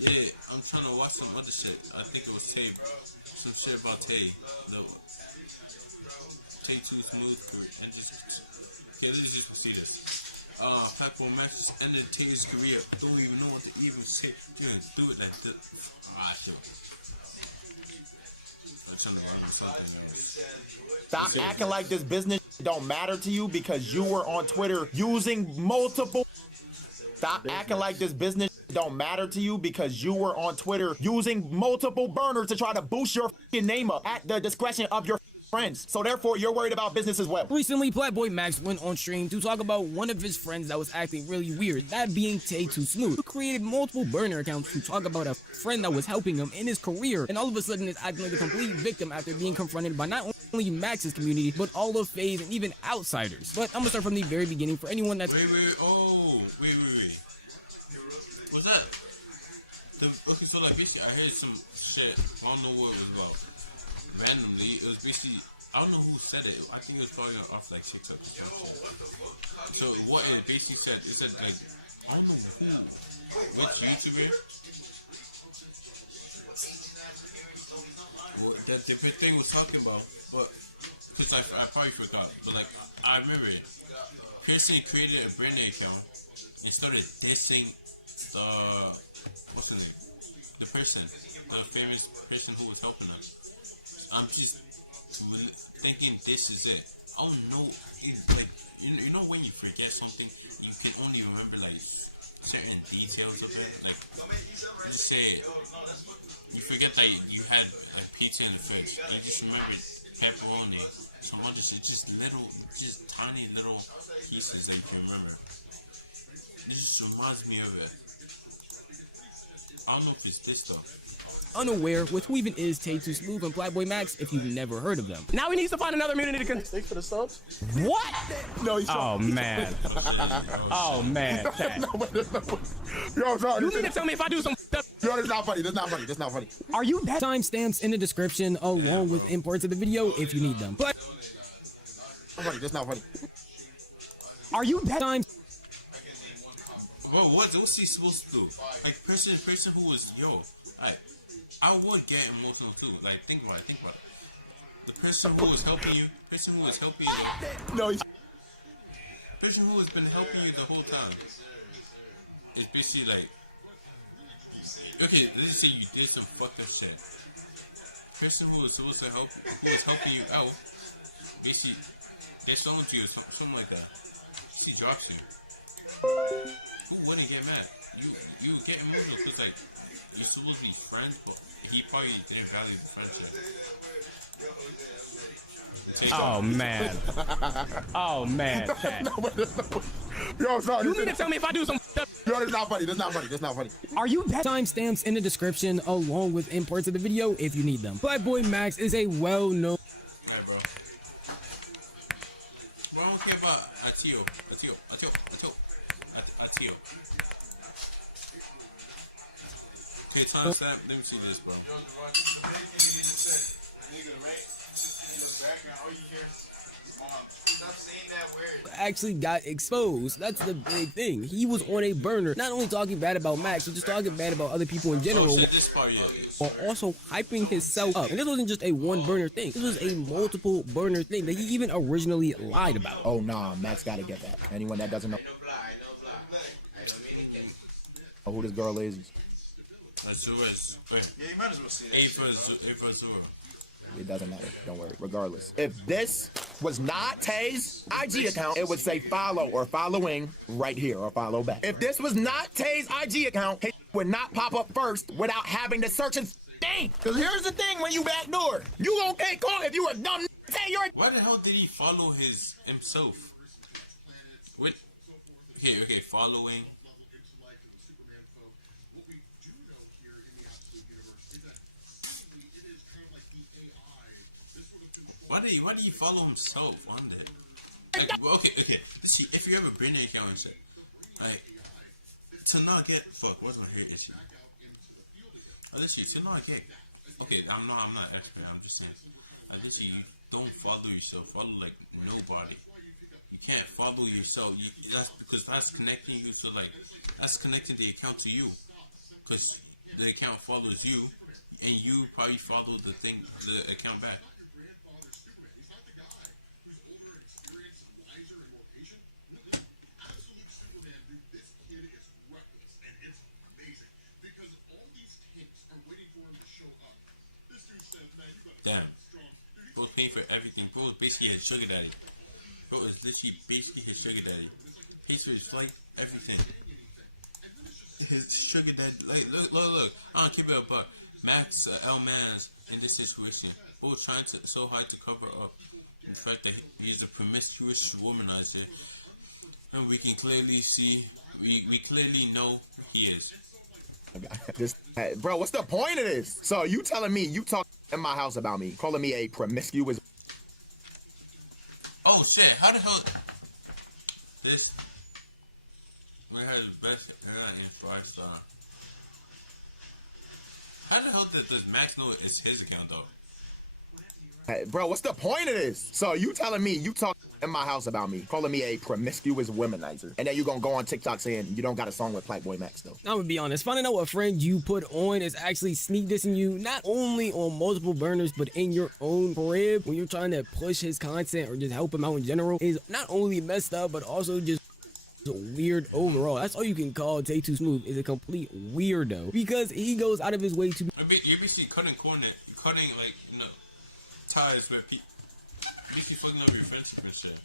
Yeah, I'm trying to watch some other shit. I think it was Tay. Some shit about Tay. The Tay Too Smooth and just. Okay, let's just see this. Platform Max just ended Tay's career. Don't even know what to even say. You can do it like this. Ah, shit. I'm trying to run something else. Stop acting like this business don't matter to you because you were on Twitter using multiple. Stop acting like this business don't matter to you because you were on Twitter using multiple burners to try to boost your name up at the discretion of your friends. So therefore, you're worried about business as well. Recently, Pelloyr Max went on stream to talk about one of his friends that was acting really weird, that being Tay Too Smooth, who created multiple burner accounts to talk about a friend that was helping him in his career, and all of a sudden is acting like a complete victim after being confronted by not only Max's community, but all of FaZe and even outsiders. But I'm gonna start from the very beginning for anyone that's... Wait. What's that? Okay, so like basically I heard some shit, I don't know what it was about. Randomly, it was basically, I don't know who said it. I think it was probably off like TikTok. So what it basically said, it said like, I don't know which YouTuber. That different thing was talking about, but because I probably forgot. But like I remember it. Pearson created a brand new account and started dissing the what's his name? The famous person who was helping him. I'm just thinking this is it. I don't know. Like you know when you forget something, you can only remember like certain details of it. Like you say, you forget that you had like pizza in the fridge. You just remember pepperoni, some other shit, just tiny little pieces that you can remember. It just reminds me of it. I don't know if it's this though. Unaware with who even is Tay Too Smooth and Pelloyr Max if you've never heard of them. Now he needs to find another immunity to Thanks for the subs. What? No, he's oh man. Oh man. Yo, sorry. You need to tell me if I do some stuff. Yo, that's not funny. That's not funny. That's not funny. Are you that? Timestamps in the description along with imports of the video if you need them. But that's not funny. Are you that time? Bro, what's he supposed to do? Like person who was I would get emotional too. Like think about it. The person who was helping you, No, person who has been helping you the whole time. It's basically like, okay, let's say you did some fucked up shit. Person who was supposed to help, who was helping you out, basically they sold you or something like that. She drops you. Who wouldn't get mad? You get emotional because like you're supposed to be friends, but he probably didn't value the friendship. Oh man. Oh man. Yo, sorry. You need to tell me if I do some stuff. Yo, that's not funny. That's not funny. That's not funny. Are you that? Timestamps in the description along with imports of the video if you need them. Pelloyr Max is a well-known. Alright, bro. Bro, I don't care about Atio. Okay, timestamp. Let me see this, bro. Actually got exposed. That's the big thing. He was on a burner, not only talking bad about Max, but just talking bad about other people in general, while also hyping himself up. And this wasn't just a one burner thing. This was a multiple burner thing that he even originally lied about. Oh nah, Max gotta get that. Anyone that doesn't know who this girl is. Azura's. Yeah, you might as well see that. Ava Azura. It doesn't matter. Don't worry. Regardless. If this was not Tay's IG account, it would say follow or following right here or follow back. If this was not Tay's IG account, it would not pop up first without having to search and thing. Because here's the thing when you backdoor. You gonna get caught if you a dumb Tay. You're Why the hell did he follow himself? With okay, following. Why did he follow himself on there? Like, okay. Let's see. If you have a brand new account and shit, like to not get what's my hair issue? Let's see. To not get. Okay, I'm not expert. I'm just saying. Like, let's see. You don't follow yourself. Follow like nobody. You can't follow yourself. That's because that's connecting you to that's connecting the account to you. because the account follows you, and you probably follow the account back. Damn. Bro's paying for everything. Bro is basically his sugar daddy. Bro is literally basically his sugar daddy. Pays for his flight, everything. His sugar daddy. Like, look. I don't keep it a buck. Max L. Mans in this situation. Bro trying so hard to cover up the fact that he is a promiscuous womanizer. And we can clearly see, we clearly know who he is. Bro, what's the point of this? So you telling me you talk in my house about me, calling me a promiscuous? Oh shit! How the hell? This we had the best in 5-star. How the hell does Max know it's his account though? Bro, what's the point of this? So you telling me you talk in my house about me, calling me a promiscuous womanizer, and then you gonna go on TikTok saying you don't got a song with Playboy Max though? I'm gonna be honest, finding out what friend you put on is actually sneak dissing you, not only on multiple burners, but in your own crib when you're trying to push his content or just help him out in general, is not only messed up, but also just weird overall. That's all you can call Tay Too Smooth, is a complete weirdo, because he goes out of his way to you're basically cutting like, you know, ties where people basically fucking up your friendship and shit.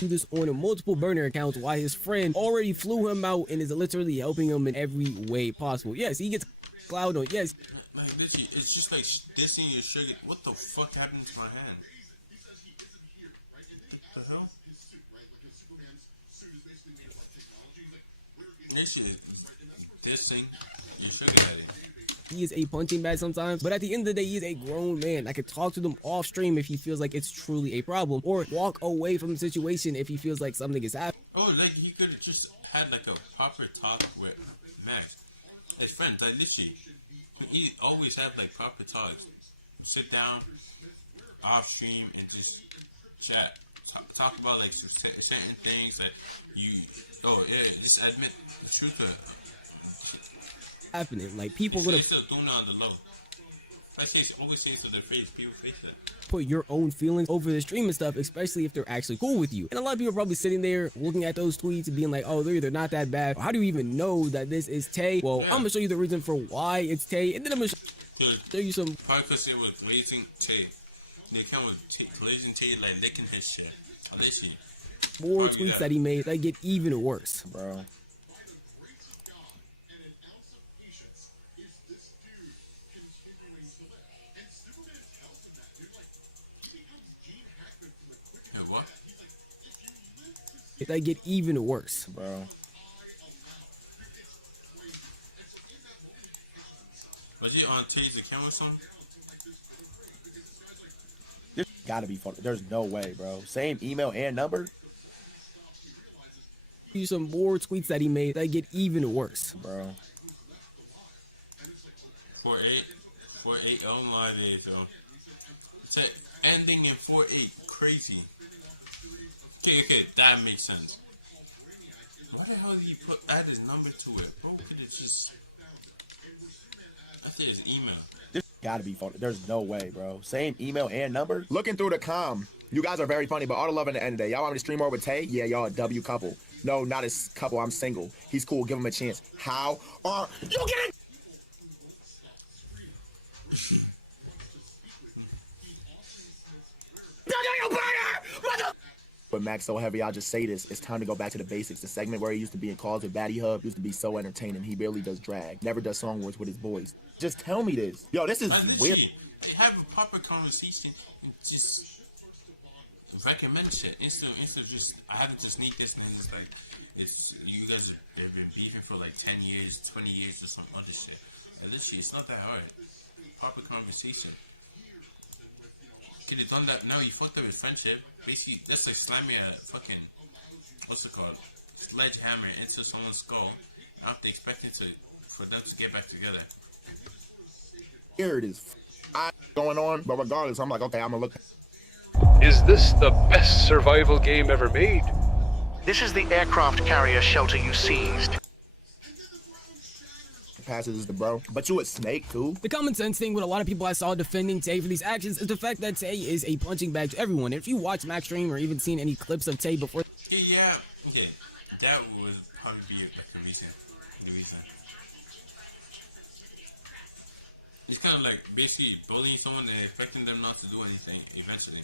Do this on a multiple burner accounts while his friend already flew him out and is literally helping him in every way possible. Yes, he gets cloud on. Yes. Like, literally, it's just like dissing your sugar. What the fuck happened to my hand? What the hell? This shit is dissing your sugar daddy. He is a punching bag sometimes, but at the end of the day, he is a grown man. I could talk to them off stream if he feels like it's truly a problem, or walk away from the situation if he feels like something is happening. Oh, like he could have just had like a proper talk with Max. As friends, like literally, he always have like proper talks. Sit down, off stream, and just chat. Talk about like certain things that you. Oh yeah, just admit the truth of it. Happening, like people would have still doing it on the low. That's case always say to their face. People face that. Put your own feelings over the stream and stuff, especially if they're actually cool with you. And a lot of people are probably sitting there looking at those tweets and being like, oh, they're either not that bad. Or how do you even know that this is Tay? Well, I'm gonna show you the reason for why it's Tay, and then I'm gonna show you some. Probably because it was glazing Tay. The account was glazing Tay, like licking his shit. Literally. More tweets that he made that get even worse, bro. What? They get even worse, bro. Was he on Tay's account or something? This gotta be funny. There's no way, bro. Same email and number. You some more tweets that he made that get even worse, bro. 48 on my days, yo. It's ending in 48. Crazy. Okay, that makes sense. Why the hell did he add his number to it? Bro, could it just... I think his email. This gotta be funny. There's no way, bro. Same email and number. Looking through the com. You guys are very funny, but all the love in the end of the day. Y'all want me to stream more with Tay? Yeah, y'all a W couple. No, not a couple. I'm single. He's cool. Give him a chance. How are you getting? But Max so heavy, I'll just say this. It's time to go back to the basics. The segment where he used to be in calls with Batty Hub used to be so entertaining. He barely does drag. Never does song words with his boys. Just tell me this. Yo, this is weird. They have a proper conversation and just recommend shit. Insta just, I had to sneak this and it's like, it's, you guys have been beefing for like 10 years, 20 years or some other shit. And literally, it's not that hard. Proper conversation. Could have done that. Now you fucked up his friendship. Basically, that's like slamming a fucking, what's it called, sledgehammer into someone's skull after expecting for them to get back together. Here it is. Going on, but regardless, I'm like, okay, I'm gonna look. Is this the best survival game ever made? This is the aircraft carrier shelter you seized. passes as the bro, but you a snake too. The common sense thing with a lot of people I saw defending Tay for these actions is the fact that Tay is a punching bag to everyone. If you watch Max stream or even seen any clips of Tay before, Yeah, okay, that would probably be like the reason. It's kind of like basically bullying someone and expecting them not to do anything eventually.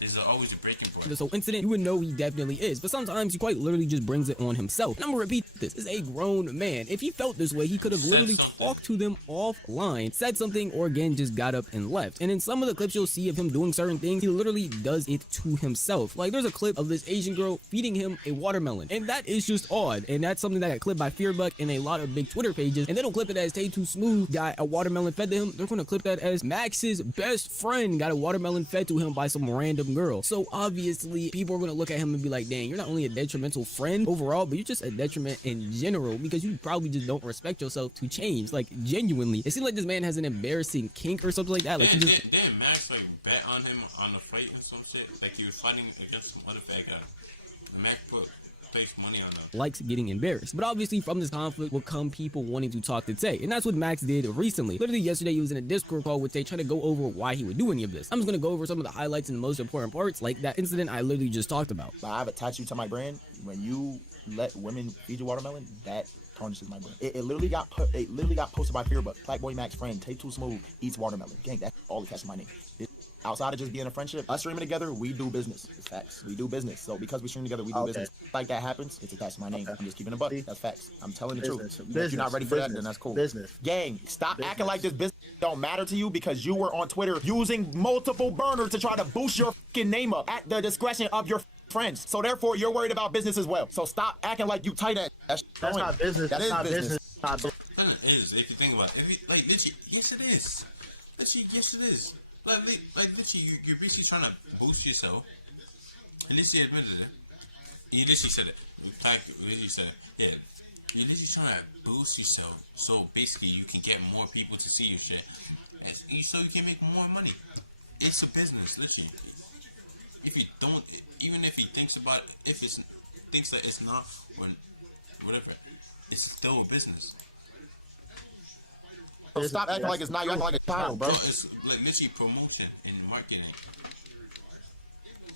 There's always a breaking point. this whole incident, you would know he definitely is, but sometimes he quite literally just brings it on himself. And I'm gonna repeat this is a grown man. If he felt this way, he could have literally talked to them offline, said something, or again just got up and left. And in some of the clips you'll see of him doing certain things, he literally does it to himself. Like there's a clip of this Asian girl feeding him a watermelon, and that is just odd. And that's something that got clipped by Fearbuck and a lot of big Twitter pages. And they don't clip it as Tay Too Smooth got a watermelon fed to him. They're gonna clip that as Max's best friend got a watermelon fed to him by some random girl. So obviously people are gonna look at him and be like, dang, you're not only a detrimental friend overall, but you're just a detriment in general, because you probably just don't respect yourself to change. Like genuinely, it seems like this man has an embarrassing kink or something like that. Like didn't Max like bet on him on a fight and some shit? Like he was fighting against some other bad guy. And Max placed money on them. Likes getting embarrassed. But obviously from this conflict will come people wanting to talk to Tay, and that's what Max did recently. Literally yesterday he was in a Discord call with Tay trying to go over why he would do any of this. I'm just gonna go over some of the highlights and the most important parts, like that incident I literally just talked about. I have a tattoo to my brand. When you let women feed you watermelon, that tarnishes my brand. It literally got posted by Fearbuck. Blackboy Max friend Tay Too Smooth eats watermelon. Gang, that's all it catches my name. Outside of just being a friendship, us streaming together, we do business. It's facts. We do business. So because we stream together, we do business. Like that happens, it's attached to my name. I'm just keeping it buck. That's facts. I'm telling the truth. If you're not ready for that, then that's cool. Gang, stop acting like this business don't matter to you because you were on Twitter using multiple burners to try to boost your fucking name up at the discretion of your friends. So therefore, you're worried about business as well. So stop acting like you tight at. That's not business. That's not business. It is, if you think about it. Like, literally, yes it is. Literally, yes it is. Like literally, you're basically trying to boost yourself. And literally admitted it. You literally said it. You said it. Yeah. You're literally trying to boost yourself. So basically, you can get more people to see your shit. So you can make more money. It's a business, literally. If you don't, even if he thinks about it, thinks that it's not, or whatever, it's still a business. So stop acting like it's not. You're acting like a child, bro. It's like literally promotion and marketing.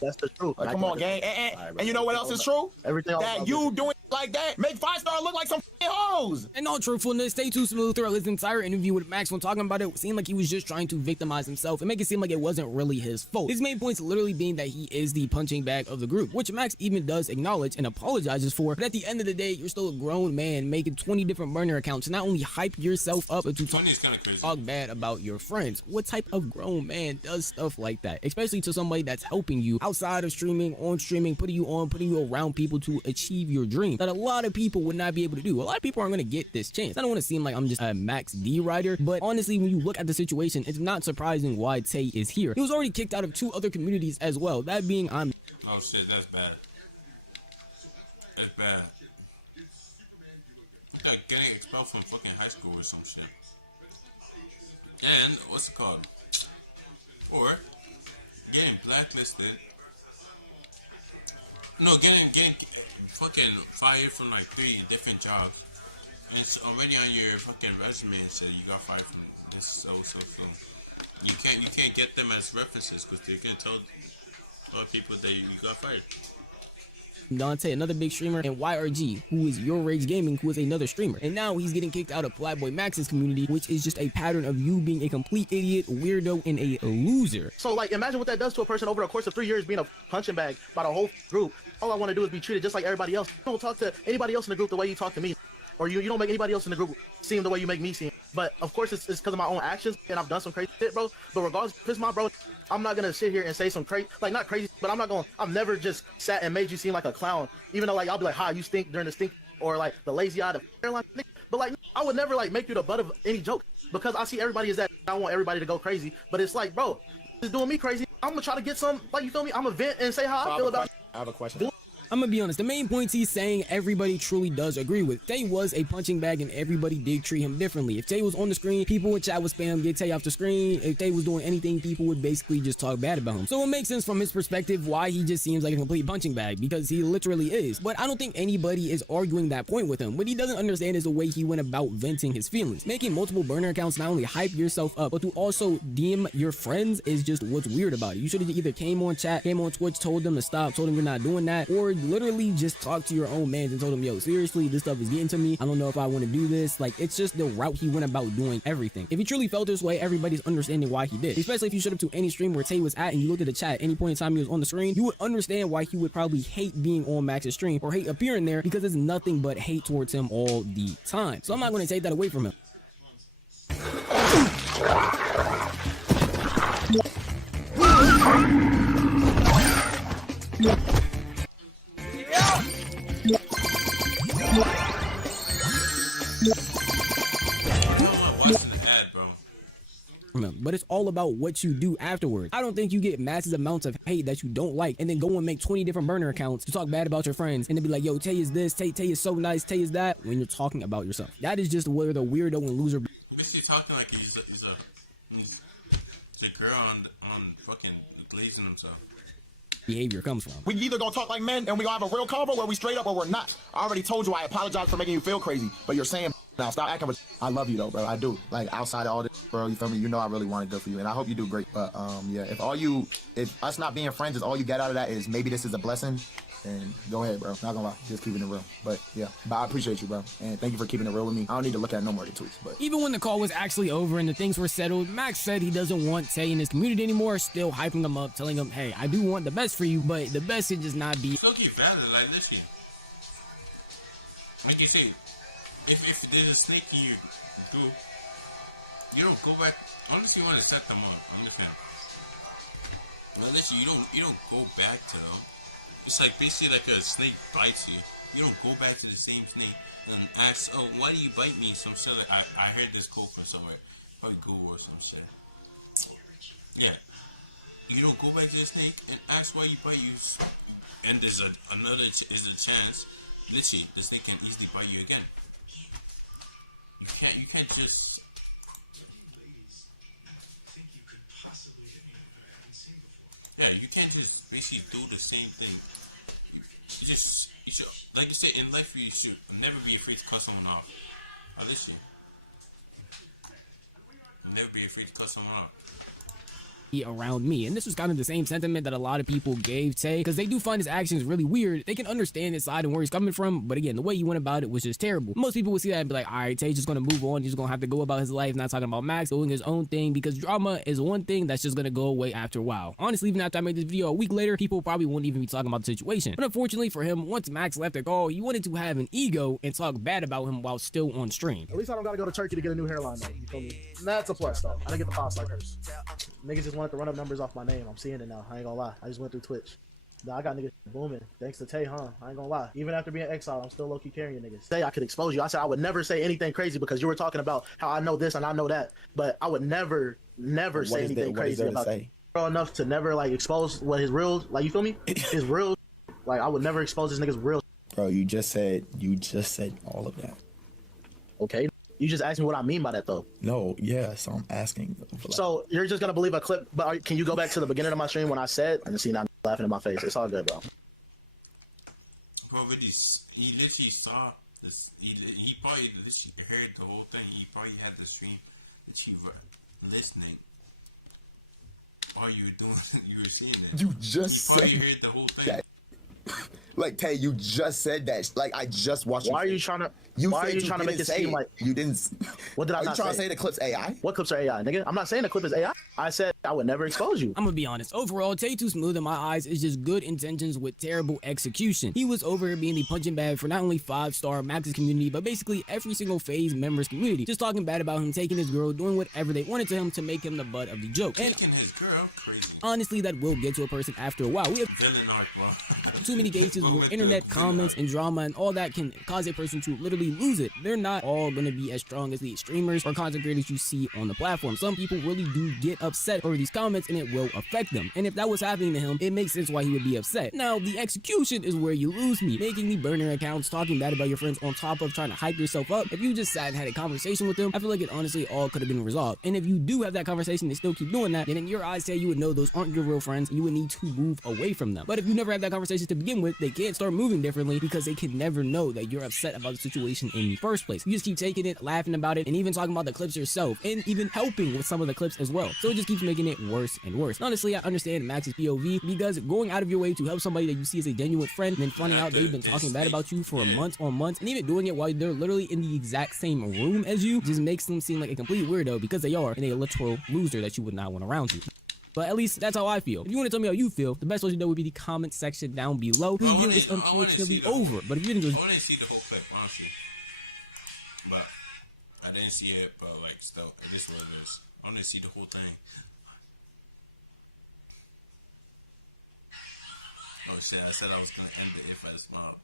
That's the truth. Like, come on, gang. And you know what else is true? Everything that you doing like that make 5-star look like some hoes. In all truthfulness, Tay Too Smooth throughout his entire interview with Max when talking about it seemed like he was just trying to victimize himself and make it seem like it wasn't really his fault. His main points literally being that he is the punching bag of the group, which Max even does acknowledge and apologizes for. But at the end of the day, you're still a grown man making 20 different burner accounts to not only hype yourself up, but to talk bad about your friends. What type of grown man does stuff like that? Especially to somebody that's helping you outside of streaming, on streaming, putting you around people to achieve your dream that a lot of people would not be able to do. A lot of people aren't going to get this chance. I don't want to seem like I'm just a Max D rider, but honestly, when you look at the situation, it's not surprising why Tay is here. He was already kicked out of 2 other communities as well. That being Oh shit, that's bad. That's bad. It's like getting expelled from fucking high school or some shit. And what's it called? Or getting blacklisted. No, getting fucking fired from like 3 different jobs. And it's already on your fucking resume and said you got fired from this so. You can't get them as references because they're gonna tell other people that you got fired. Dante, another big streamer, and YRG, who is Your Rage Gaming, who is another streamer. And now he's getting kicked out of Flatboy Max's community, which is just a pattern of you being a complete idiot, weirdo, and a loser. So, like, imagine what that does to a person over the course of 3 years being a punching bag by the whole group. All I want to do is be treated just like everybody else. You don't talk to anybody else in the group the way you talk to me. Or you don't make anybody else in the group seem the way you make me seem. But, of course, it's because of my own actions, and I've done some crazy shit, bro. But regardless, piss my bro, I'm not going to sit here and say some crazy, like, not crazy, but I've never just sat and made you seem like a clown. Even though, like, I'll be like, you stink during the stink, or, like, the lazy eye, the airline thing. But, like, I would never, like, make you the butt of any joke. Because I see everybody as that. I want everybody to go crazy. But it's like, bro, it's doing me crazy. I'm going to try to get some, like, you feel me? I'm going to vent and say how I feel about it. I have a question. I'm gonna be honest, the main points he's saying everybody truly does agree with. Tay was a punching bag and everybody did treat him differently. If Tay was on the screen, people would chat with spam, get Tay off the screen. If Tay was doing anything, people would basically just talk bad about him. So it makes sense from his perspective why he just seems like a complete punching bag, because he literally is. But I don't think anybody is arguing that point with him. What he doesn't understand is the way he went about venting his feelings. Making multiple burner accounts not only hype yourself up, but to also DM your friends is just what's weird about it. You should have either came on chat, came on Twitch, told them to stop, told them you're not doing that, or literally just talked to your own man and told them, yo, seriously, this stuff is getting to me. I don't know if I want to do this. Like, it's just the route he went about doing everything. If he truly felt this way, everybody's understanding why he did. Especially if you showed up to any stream where Tay was at and you looked at the chat at any point in time he was on the screen, you would understand why he would probably hate being on Max's stream or hate appearing there, because it's nothing but hate towards him all the time. So I'm not going to take that away from him. But it's all about what you do afterwards. I don't think you get massive amounts of hate that you don't like and then go and make 20 different burner accounts to talk bad about your friends and then be like, yo, Tay is this, Tay is so nice, Tay is that, when you're talking about yourself. That is just where the weirdo and loser. Basically talking like he's a girl on fucking glazing himself. Behavior comes from. We either gonna talk like men and we gonna have a real convo where we straight up or we're not. I already told you I apologize for making you feel crazy, but you're saying now stop acting with. I love you though, bro. I do. Like outside of all this, bro, you feel me? You know I really want to good for you, and I hope you do great. But yeah, if us not being friends is all you get out of that is maybe this is a blessing, then go ahead, bro. Not gonna lie, just keeping it real. But yeah, but I appreciate you, bro, and thank you for keeping it real with me. I don't need to look at no more of the tweets. But even when the call was actually over and the things were settled, Max said he doesn't want Tay in his community anymore, still hyping him up, telling him, hey, I do want the best for you, but the best should just not be. So keep valid, like listen. Like you say, if there's a snake in your group, you don't go back unless you want to set them up. Understand? Well, listen, you don't go back to them. It's like basically like a snake bites you. You don't go back to the same snake and ask, oh, why do you bite me? Some shit like I heard this quote from somewhere, probably Google or some shit. Yeah, you don't go back to the snake and ask why you bite you. And there's a chance, literally, the snake can easily bite you again. You can't just. Yeah, you can't just basically do the same thing. You should, like you said, in life you should never be afraid to cut someone off. Listen, never be afraid to cut someone off. Around me, and this was kind of the same sentiment that a lot of people gave Tay, because they do find his actions really weird. They can understand his side and where he's coming from, but again, the way he went about it was just terrible. Most people would see that and be like, all right, Tay's just gonna move on, he's gonna have to go about his life, not talking about Max, doing his own thing, because drama is one thing that's just gonna go away after a while. Honestly, even after I made this video a week later, people probably wouldn't even be talking about the situation. But unfortunately for him, once Max left the call, he wanted to have an ego and talk bad about him while still on stream. At least I don't gotta go to Turkey to get a new hairline though, you feel me? That's a plus though. I didn't get the 5 stars. Niggas just wanted to run up numbers off my name. I'm seeing it now. I ain't gonna lie. I just went through Twitch. Nah, I got niggas booming. Thanks to Tay, huh? I ain't gonna lie. Even after being exiled, I'm still low-key carrying niggas. Say I could expose you. I said I would never say anything crazy because you were talking about how I know this and I know that. But I would never say anything crazy about you. Bro, enough to never like expose what his real, like, you feel me? His real, like, I would never expose this nigga's real. bro, you just said all of that. Okay. You just asked me what I mean by that, though. No, yeah, so I'm asking. So you're just gonna believe a clip, but can you go back to the beginning of my stream when I said, and see now laughing in my face? It's all good, bro. Bro, but he literally saw this. He probably literally heard the whole thing. He probably had the stream literally listening while you were doing. You were seeing it. You just he probably heard the whole thing. Like, Tay, you just said that. Like, I just watched. Why are you trying to? Why are you trying to make it seem like you didn't? What did I not say? Are you trying to say the clip's AI? What clips are AI, nigga? I'm not saying the clip is AI. I said I would never expose you. I'm gonna be honest. Overall, Tay Too Smooth in my eyes is just good intentions with terrible execution. He was over here being the punching bag for not only 5-star Max's community, but basically every single FaZe member's community. Just talking bad about him, taking his girl, doing whatever they wanted to him to make him the butt of the joke. And taking his girl, crazy. Honestly, that will get to a person after a while. We have villain arc, bro. too many cases where internet comments and drama and all that can cause a person to literally lose it. They're not all gonna be as strong as the streamers or content creators you see on the platform. Some people really do get upset or over these comments and it will affect them. And if that was happening to him, it makes sense why he would be upset. Now, the execution is where you lose me. Making the burner accounts, talking bad about your friends on top of trying to hype yourself up. If you just sat and had a conversation with them, I feel like it honestly all could have been resolved. And if you do have that conversation, they still keep doing that, then in your eyes, say you would know those aren't your real friends and you would need to move away from them. But if you never have that conversation to begin with, they can't start moving differently because they can never know that you're upset about the situation in the first place. You just keep taking it, laughing about it, and even talking about the clips yourself, and even helping with some of the clips as well. So it just keeps making it worse and worse. Honestly, I understand Max's POV because going out of your way to help somebody that you see as a genuine friend and then finding out they've been talking bad about you for months on months, and even doing it while they're literally in the exact same room as you, just makes them seem like a complete weirdo because they are, and a literal loser that you would not want around you. But at least that's how I feel. If you want to tell me how you feel, the best way to know would be the comment section down below. This video is unfortunately over, but if you didn't I want to see the whole clip, honestly. But I didn't see it, but like still, it is what it is. I want to see the whole thing. Oh shit, I said I was gonna end it if I smiled.